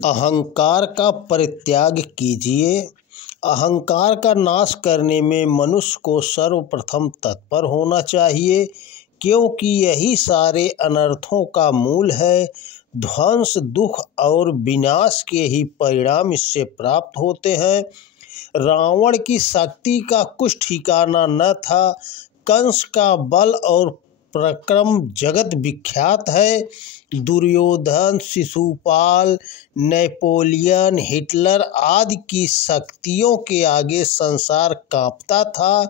अहंकार का परित्याग कीजिए। अहंकार का नाश करने में मनुष्य को सर्वप्रथम तत्पर होना चाहिए, क्योंकि यही सारे अनर्थों का मूल है। ध्वंस, दुख और विनाश के ही परिणाम इससे प्राप्त होते हैं। रावण की शक्ति का कुछ ठिकाना न था। कंस का बल और पराक्रम जगत विख्यात है। दुर्योधन, शिशुपाल, नेपोलियन, हिटलर आदि की शक्तियों के आगे संसार कांपता था,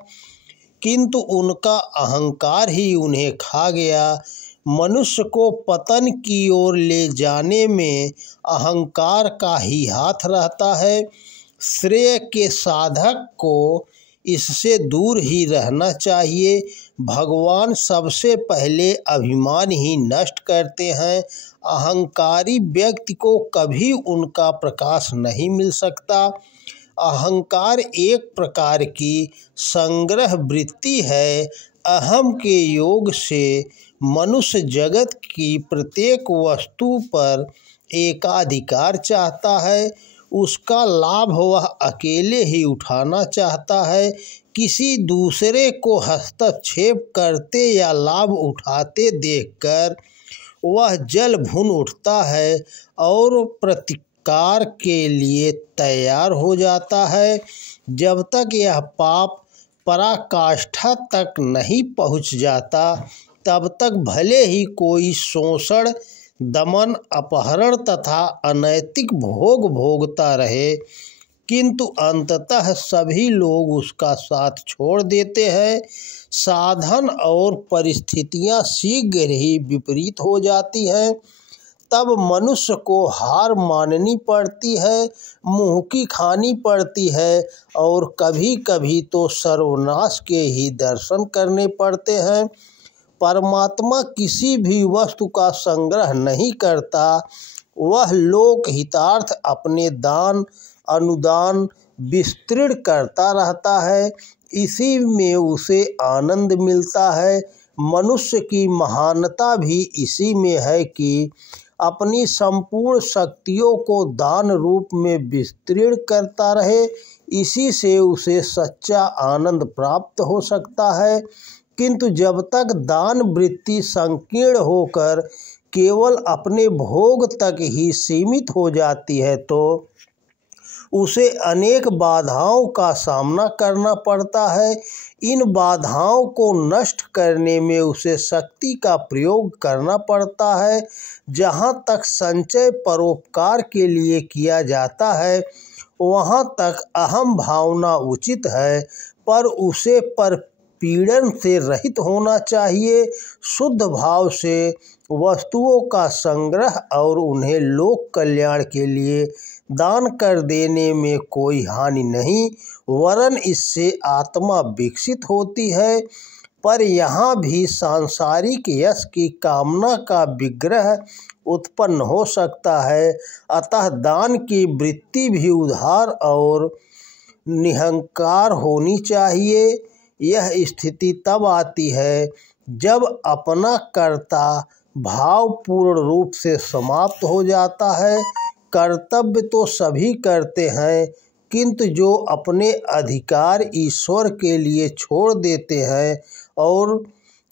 किंतु उनका अहंकार ही उन्हें खा गया। मनुष्य को पतन की ओर ले जाने में अहंकार का ही हाथ रहता है। श्रेय के साधक को इससे दूर ही रहना चाहिए। भगवान सबसे पहले अभिमान ही नष्ट करते हैं। अहंकारी व्यक्ति को कभी उनका प्रकाश नहीं मिल सकता। अहंकार एक प्रकार की संग्रह वृत्ति है। अहम के योग से मनुष्य जगत की प्रत्येक वस्तु पर एकाधिकार चाहता है। उसका लाभ वह अकेले ही उठाना चाहता है। किसी दूसरे को हस्तक्षेप करते या लाभ उठाते देखकर वह जल भुन उठता है और प्रतिकार के लिए तैयार हो जाता है। जब तक यह पाप पराकाष्ठा तक नहीं पहुंच जाता, तब तक भले ही कोई शोषण, दमन, अपहरण तथा अनैतिक भोग भोगता रहे, किंतु अंततः सभी लोग उसका साथ छोड़ देते हैं। साधन और परिस्थितियां शीघ्र ही विपरीत हो जाती हैं। तब मनुष्य को हार माननी पड़ती है, मुँह की खानी पड़ती है और कभी कभी तो सर्वनाश के ही दर्शन करने पड़ते हैं। परमात्मा किसी भी वस्तु का संग्रह नहीं करता। वह लोक हितार्थ अपने दान अनुदान विस्तृत करता रहता है। इसी में उसे आनंद मिलता है। मनुष्य की महानता भी इसी में है कि अपनी संपूर्ण शक्तियों को दान रूप में विस्तृत करता रहे। इसी से उसे सच्चा आनंद प्राप्त हो सकता है। किंतु जब तक दान वृत्ति संकीर्ण होकर केवल अपने भोग तक ही सीमित हो जाती है, तो उसे अनेक बाधाओं का सामना करना पड़ता है। इन बाधाओं को नष्ट करने में उसे शक्ति का प्रयोग करना पड़ता है। जहाँ तक संचय परोपकार के लिए किया जाता है, वहाँ तक अहम भावना उचित है, पर उसे परपीड़न से रहित होना चाहिए। शुद्ध भाव से वस्तुओं का संग्रह और उन्हें लोक कल्याण के लिए दान कर देने में कोई हानि नहीं, वरन इससे आत्मा विकसित होती है। पर यहाँ भी सांसारिक यश की कामना का विग्रह उत्पन्न हो सकता है। अतः दान की वृत्ति भी उदार और निहंकार होनी चाहिए। यह स्थिति तब आती है जब अपना कर्ता भाव पूर्ण रूप से समाप्त हो जाता है। कर्तव्य तो सभी करते हैं, किंतु जो अपने अधिकार ईश्वर के लिए छोड़ देते हैं और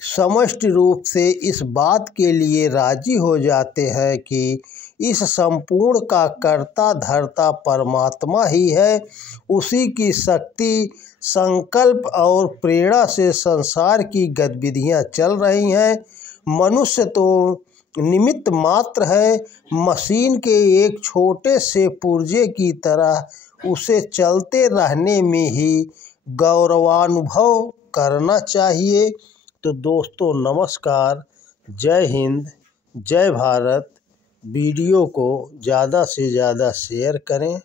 समष्टि रूप से इस बात के लिए राजी हो जाते हैं कि इस संपूर्ण का कर्ता धर्ता परमात्मा ही है, उसी की शक्ति, संकल्प और प्रेरणा से संसार की गतिविधियां चल रही हैं। मनुष्य तो निमित्त मात्र है। मशीन के एक छोटे से पुर्जे की तरह उसे चलते रहने में ही गौरवानुभव करना चाहिए। तो दोस्तों नमस्कार, जय हिंद, जय भारत। वीडियो को ज़्यादा से ज़्यादा शेयर करें।